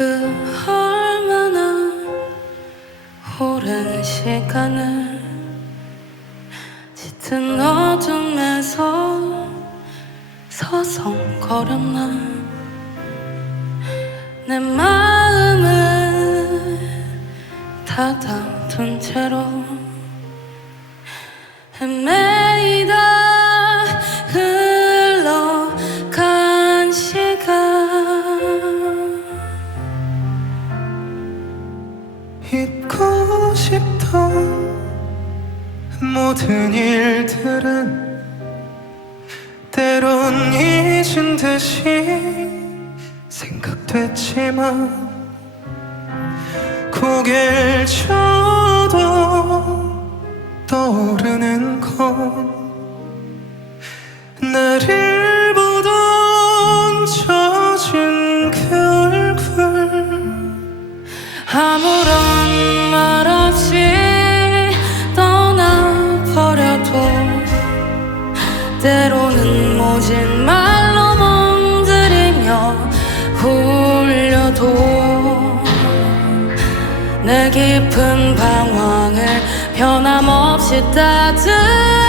그 얼마나 오랜 시간을 짙은 어둠에서 서성거렸나. 내 마음을 닫아둔 채로 헤매 모든 일들은 때론 잊은 듯이 생각됐지만 고개를 쳐도 떠오르는 건 나를 보던 젖은 그 얼굴 아무 때로는 모진 말로 멍들이며 울려도 내 깊은 방황을 변함없이 따뜻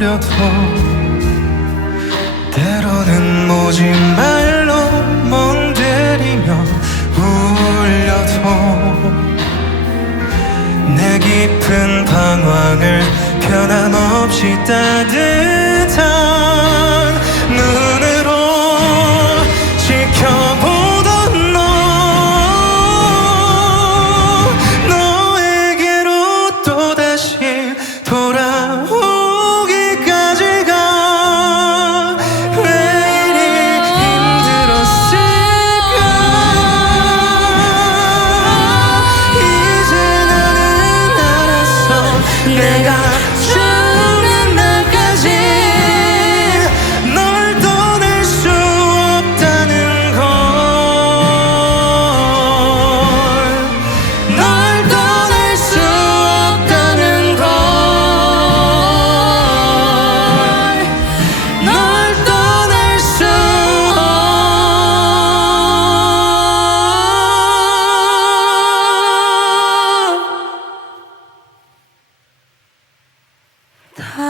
버려도 때로는 모진 말로 멍들이며 울려도 내 깊은 방황을 변함없이 따뜻한 내가 他